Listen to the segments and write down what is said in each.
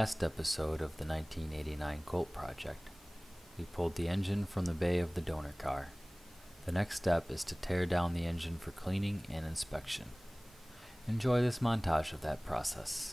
last episode of the 1989 Colt project, we pulled the engine from the bay of the donor car. The next step is to tear down the engine for cleaning and inspection. Enjoy this montage of that process.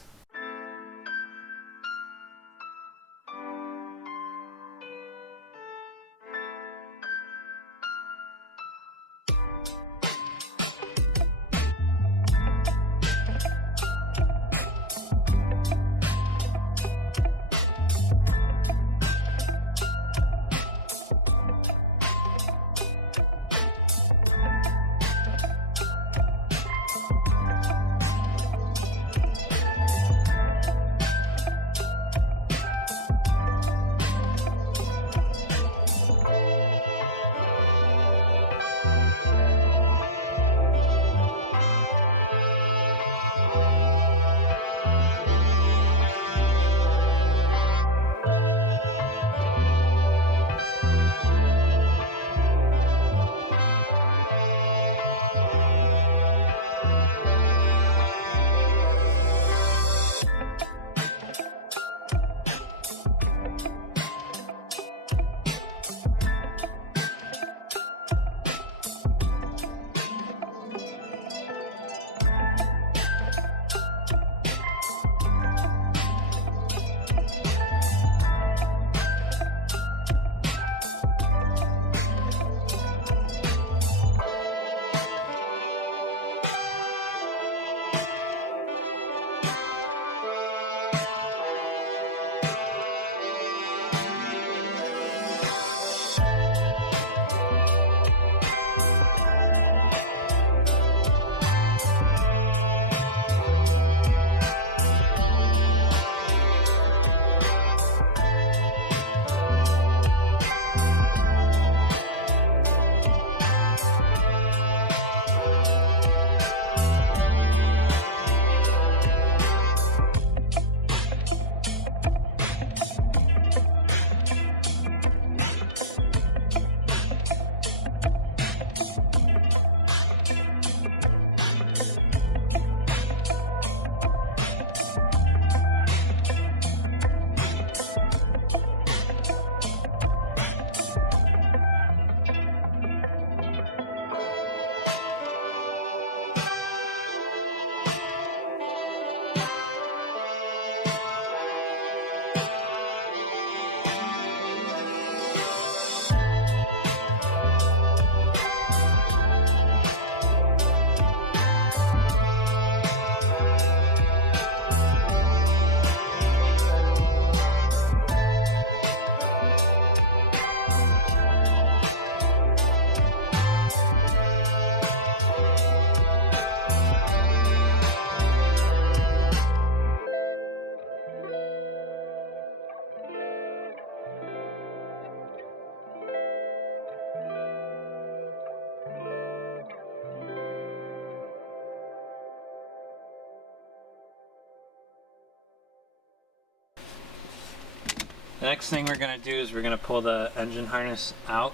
The next thing we're going to do is we're going to pull the engine harness out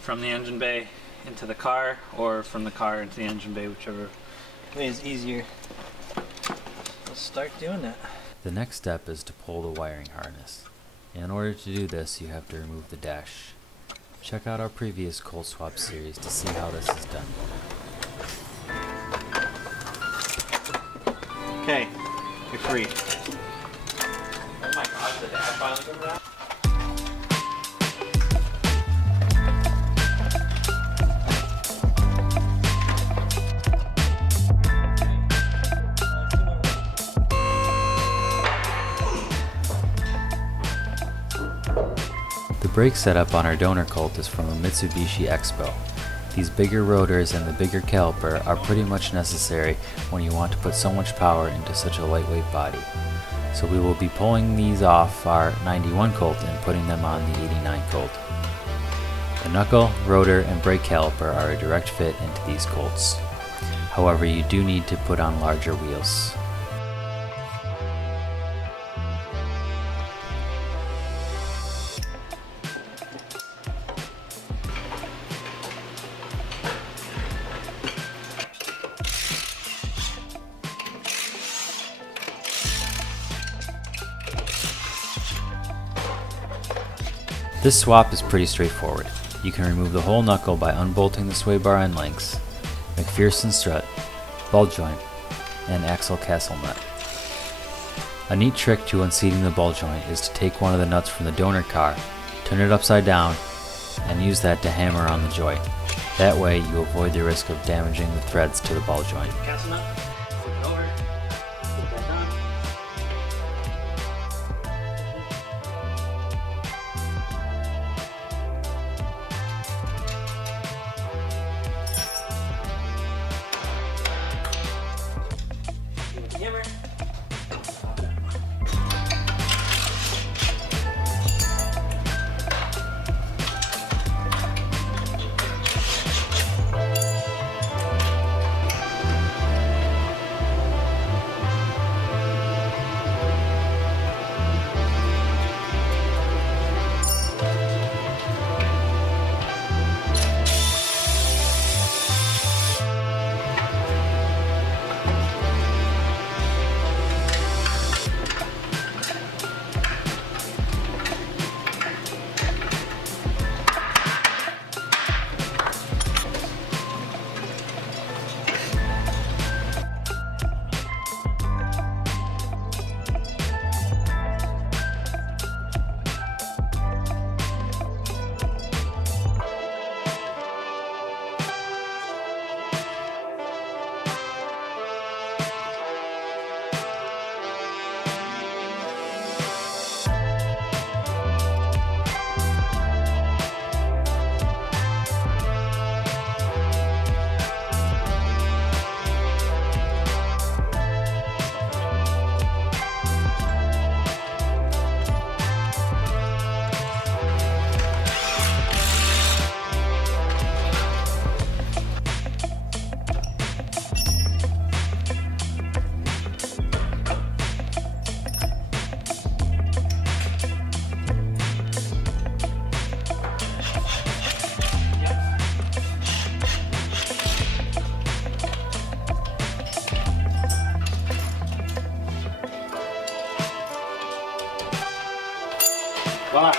from the engine bay into the car, or from the car into the engine bay, whichever way is easier. Let's start doing that. The next step is to pull the wiring harness. In order to do this, you have to remove the dash. Check out our previous Colt swap series to see how this is done. Okay, you're free. Oh my god, the dash finally comes out? The brake setup on our donor Colt is from a Mitsubishi Expo. These bigger rotors and the bigger caliper are pretty much necessary when you want to put so much power into such a lightweight body. So we will be pulling these off our 91 Colt and putting them on the 89 Colt. The knuckle, rotor, and brake caliper are a direct fit into these Colts. However, you do need to put on larger wheels. This swap is pretty straightforward. You can remove the whole knuckle by unbolting the sway bar end links, Mcpherson strut, ball joint, and axle castle nut. A neat trick to unseating the ball joint is to take one of the nuts from the donor car, turn it upside down, and use that to hammer on the joint. That way you avoid the risk of damaging the threads to the ball joint. Castle nut, flip it over, flip that down. With the hammer. Pop it out. Voila.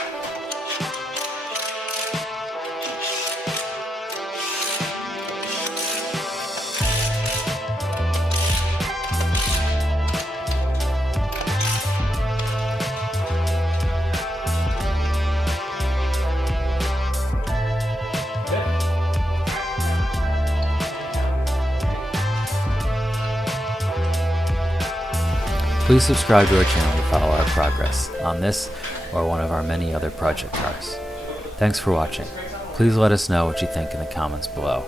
Please subscribe to our channel to follow our progress on this or one of our many other project cars. Thanks for watching. Please let us know what you think in the comments below.